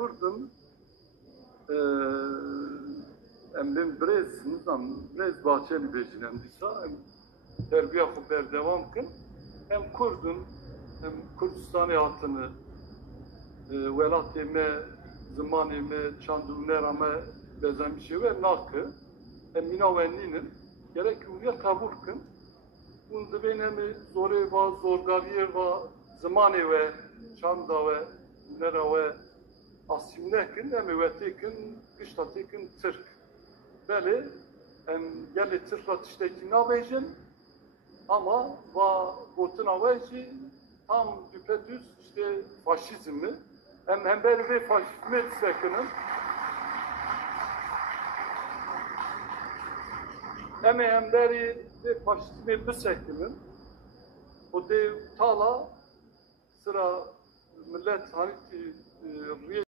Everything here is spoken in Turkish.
kurdum. Emrin brez nizam, brez bahçeli bejinem disa, terbiye haber devam kın. Hem kurdum, hem Kürdistan'ı hayatını, velatime, zamanime, çandunlerame bezemişi ve nakı, hem minavenninin gerek ürüye kabul kın. Bunda benim zore ve zorgariye ve zamanı ve çanda ve nera ve asimnekin hem ve tekin kışta tekin Türk. Böyle hem geldi Türk'la tişteki nabejin ama va botun avayci tam düpedüz işte faşizmi hem böyle bir faşizmi sekinin hem böyle bir faşizmi bir sekinin o dev tala sıra millet hani